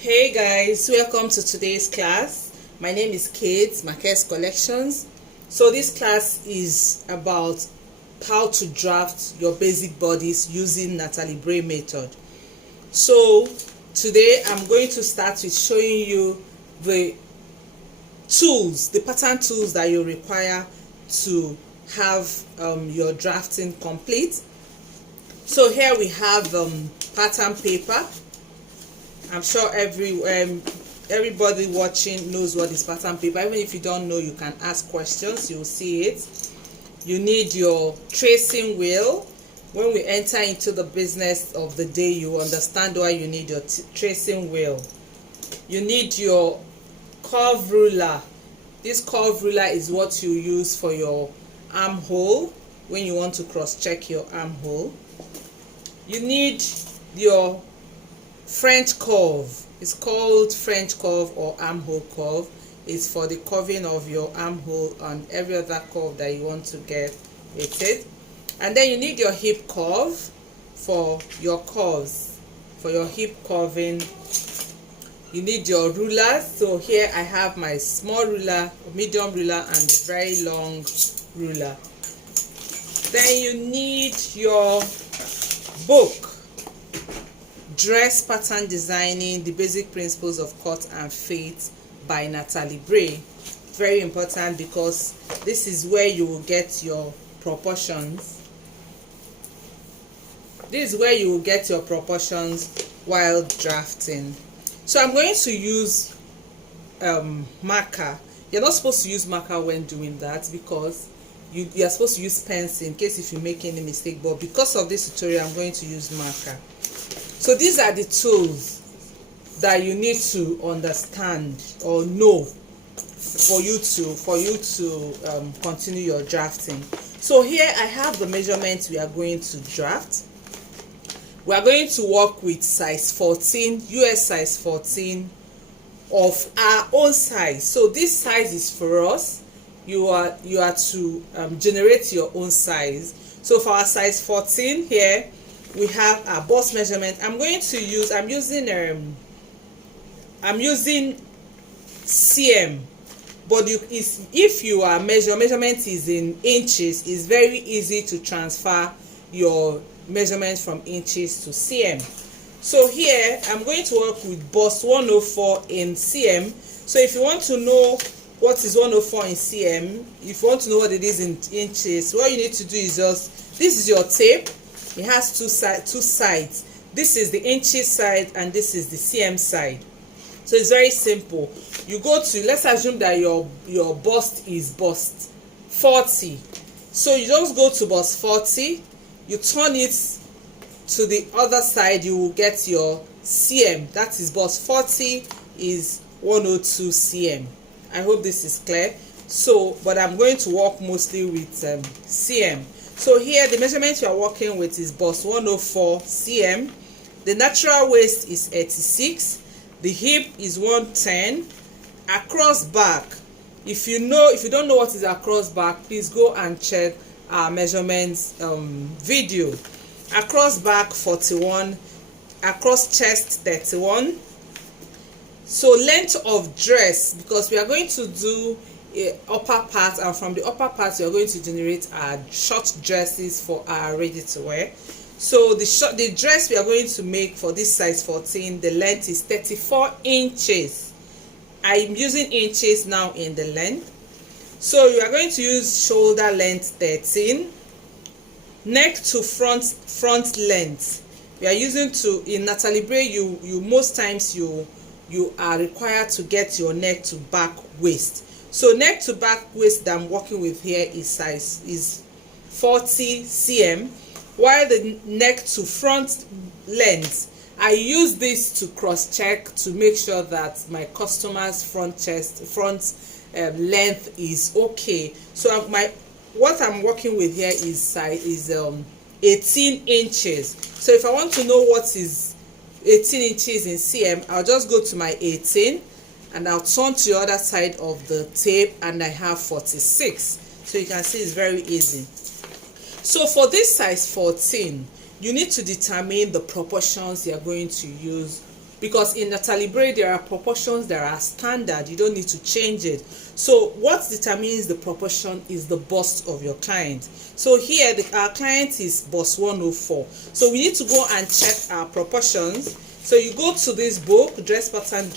Hey guys, welcome to today's class. My name is Kate, Marquez Collections. So this class is about how to draft your basic bodies using Natalie Bray Method. So today I'm going to start with showing you the tools, the pattern tools that you require to have your drafting complete. So here we have pattern paper. I'm sure everybody watching knows what is pattern paper. Even if you don't know, you can ask questions, you'll see it. You need your tracing wheel. When we enter into the business of the day, you understand why you need your tracing wheel. You need your curve ruler. This curve ruler is what you use for your armhole when you want to cross-check your armhole. You need your French curve. It's called French curve or armhole curve. It's for the curving of your armhole and every other curve that you want to get with it. And then you need your hip curve for your curves, for your hip curving. You need your rulers. So here I have my small ruler, medium ruler, and a very long ruler. Then you need your book, Dress Pattern Designing, the Basic Principles of Cut and Fit by Natalie Bray. Very important because this is where you will get your proportions. This is where you will get your proportions while drafting. So I'm going to use marker. You're not supposed to use marker when doing that because you are supposed to use pencil in case if you make any mistake, but because of this tutorial I'm going to use marker. So these are the tools that you need to understand or know for you to continue your drafting. So here I have the measurements we are going to draft. We are going to work with size 14, US size 14 of our own size. So this size is for us. You are to generate your own size. So for our size 14 here, we have our bust measurement. I'm using cm, but if your measurement is in inches, it's very easy to transfer your measurement from inches to cm. So here I'm going to work with bust 104 in cm. So if you want to know what is 104 in cm, if you want to know what it is in inches, what you need to do is just, this is your tape. It has two sides. This is the inches side and this is the cm side. So it's very simple. You go to, let's assume that your bust is bust 40. So you just go to bust 40, you turn it to the other side, you will get your cm. That is bust 40 is 102 cm. I hope this is clear. So, but I'm going to work mostly with cm. So here the measurement you are working with is bust 104 cm. The natural waist is 86. The hip is 110. Across back, if you don't know what is across back, please go and check our measurements video. Across back 41. Across chest 31. So length of dress, because we are going to do upper part, and from the upper part we are going to generate our short dresses for our ready to wear. So the dress we are going to make for this size 14, the length is 34 inches. I'm using inches now in the length. So you are going to use shoulder length 13, neck to front length. We are using in Natalie Bray, you most times you are required to get your neck to back waist. So neck to back waist that I'm working with here is 40 cm, while the neck to front length, I use this to cross check to make sure that my customer's front length is okay. So what I'm working with here is 18 inches. So if I want to know what is 18 inches in cm, I'll just go to my 18 and I'll turn to the other side of the tape and I have 46. So you can see it's very easy. So for this size 14, you need to determine the proportions you are going to use because in Natalie Bray there are proportions that are standard. You don't need to change it. So what determines the proportion is the bust of your client. So here our client is bust 104. So we need to go and check our proportions. So you go to this book, dress pattern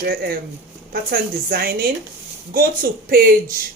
designing, go to page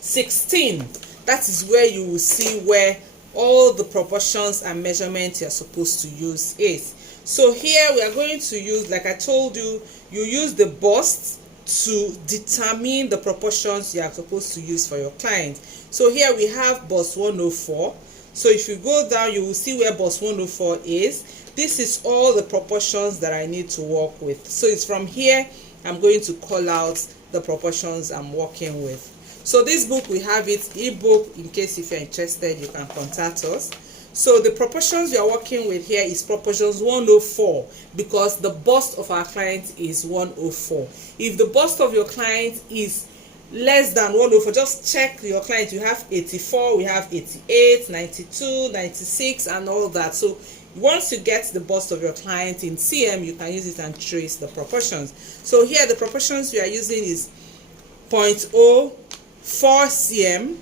16. That is where you will see where all the proportions and measurements you're supposed to use is. So here we are going to use, like I told you, you use the bust to determine the proportions you are supposed to use for your client. So here we have bust 104. So if you go down, you will see where bust 104 is. This is all the proportions that I need to work with. So it's from here I'm going to call out the proportions I'm working with. So this book, we have it ebook. In case if you're interested, you can contact us. So the proportions we are working with here is proportions 104, because the bust of our client is 104. If the bust of your client is less than 104, just check your client. You have 84, we have 88, 92, 96 and all that. So once you get the bust of your client in CM, you can use it and trace the proportions. So here the proportions we are using is 0.04 cm,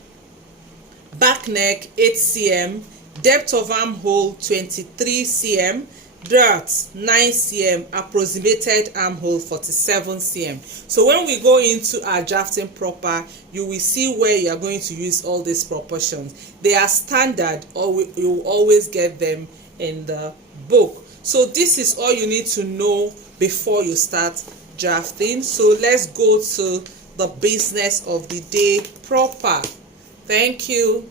back neck 8 cm, depth of armhole 23 cm, girth 9 cm, approximated armhole 47 cm. So when we go into our drafting proper, you will see where you are going to use all these proportions. They are standard, or you will always get them in the book. So this is all you need to know before you start drafting. So let's go to the business of the day proper. Thank you.